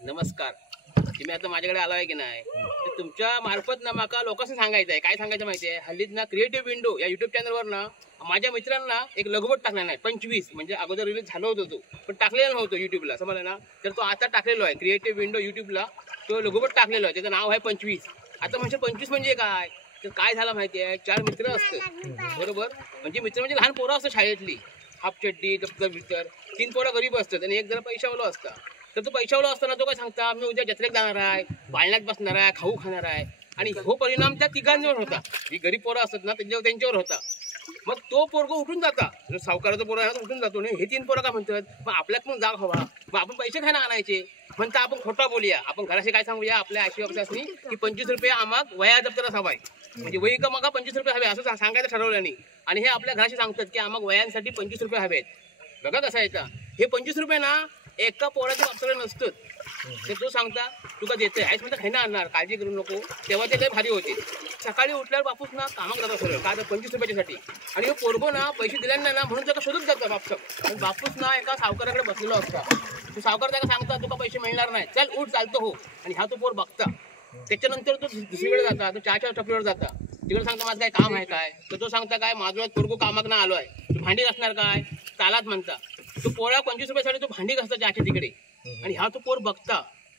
नमस्कार. तुम्ही आता माझ्याकडे आलाय की नाही तर तुमच्या मार्फत ना माका लोकांना सांगायचं आहे. काय सांगायचं माहिती आहे, हल्लीत ना क्रिएटिव्ह विंडो या युट्यूब चॅनलवर ना माझ्या मित्रांना एक लघुपट टाकला नाही 25 म्हणजे अगोदर रिलीज झालो होतो तो, पण टाकलेला नव्हतो युट्यूबला, समजलं ना. तर तो आता टाकलेलो आहे क्रिएटिव्ह विंडो युट्यूबला. तो लघुपट टाकलेलो आहे, त्याचं नाव आहे 25. आता म्हणजे 25 म्हणजे काय, तर काय झालं माहिती आहे, 4 मित्र असतात बरोबर. म्हणजे मित्र म्हणजे लहान पोरं असतात शाळेतली, हाफ चड्डी दप्तर बिप्तर. 3 पोरं गरीब असतात आणि एक जरा पैशावाला असता. तर तो पैशावाला असताना तो काय सांगता, मी उद्या जत्रेत जाणार आहे, पाळण्यात बसणार आहे, खाऊ खाणार आहे. आणि हो परिणाम त्या तिघांवर होता. जी गरीब पोरं असतात ना त्यांच्यावर होता. मग तो पोरगो उठून जाता, सावकाराचा पोरं आहे ना, उठून जातो. नाही हे 3 पोरं काय म्हणतात, मग आपल्यात पण जाग हवा, मग आपण पैसे खायला आणायचे. म्हणता आपण खोटा बोलूया, आपण घराशी काय सांगूया आपल्या आशी बाबसासनी की 25 रुपये आम्हाला वया दप्तरास हवाय, म्हणजे वही का मग 25 रुपये हवे असं सांगायचं ठरवलं नाही. आणि हे आपल्या घराशी सांगतात की आम्हाला वयांसाठी 25 रुपये हवेत. बघा कसं आहे, हे 25 रुपये ना एका पोराच्या बाबतीत नसतं. ते तू सांगता तुका देते आहेस म्हणता खायला आणणार, काळजी करू नको. तेव्हा ते लय भारी होते. सकाळी उठल्यावर बापूस ना कामाक जातो सरळ, काय तर 25 रुपयाच्यासाठी. आणि हे पोरगो ना पैसे दिले नाही ना म्हणून त्याला शोधत जातं बापचं. बापूस ना एका सावकाराकडे बसलेलो असता. तो सावकार त्याला सांगता तुका पैसे मिळणार नाही, चल उठ चालतो हो. आणि हा तो पोर बघता. त्याच्यानंतर तो दुसरीकडे जाता, तो चहाच्या टपरीवर जाता. तिकडे सांगता माझं काय काम आहे काय, तर तो सांगता काय माझं पोरगो कामाक ना आलो आहे, तू भांडी घासणार काय, चालात म्हणता. तो पोरा 25 रुपयासाठी तो भांडी घासता चहाच्या तिकडे. आणि हा तो पोर बघता.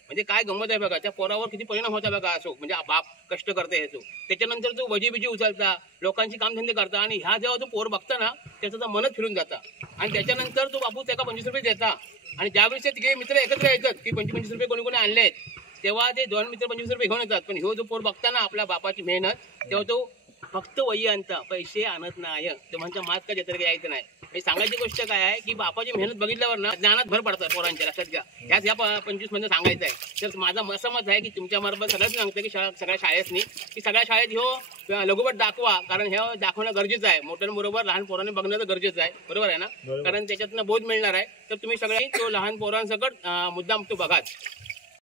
म्हणजे काय गंमत आहे बघा, त्या पोरावर किती परिणाम होता बघा. असो म्हणजे बाप कष्ट करते ह्याचो. त्याच्यानंतर तो वजी बिजी उचलता, लोकांची कामधंदे करता. आणि ह्या जेव्हा तो पोर बघता ना त्याचं तर मनच फिरून जाता. आणि त्याच्यानंतर तो बापू त्याला 25 रुपये देता. आणि ज्यावेळेस ते तिघे मित्र एकत्र येतात की 25 रुपये कोणी कोणी आणले आहेत, तेव्हा ते 2 मित्र 25 रुपये घेऊन येतात. पण ह्यो जो पोर बघता ना आपल्या बापाची मेहनत, तेव्हा तो फक्त वही आणता, पैसे आणत नाही. तो म्हणता मात का जत्रेत यायचं नाही. हे सांगायची गोष्ट काय आहे की बापाची मेहनत बघितल्यावर ना ज्ञानात भर पडतात पोरांच्या, लक्षात घ्या. ह्याच या 25 मध्ये सांगायचं आहे. तर माझं असं मत आहे की तुमच्या मार्फत सगळ्याच सांगतं की सगळ्या शाळेतनी की सगळ्या शाळेत ह्यो लघुपट दाखवा. कारण हे दाखवणं गरजेचं आहे. मोठ्यांबरोबर लहान पोरांनी बघणं तर गरजेचं आहे, बरोबर आहे ना. कारण त्याच्यातनं बोध मिळणार आहे. तर तुम्ही सगळे तो लहान पोरांसकट मुद्दाम तो बघाच.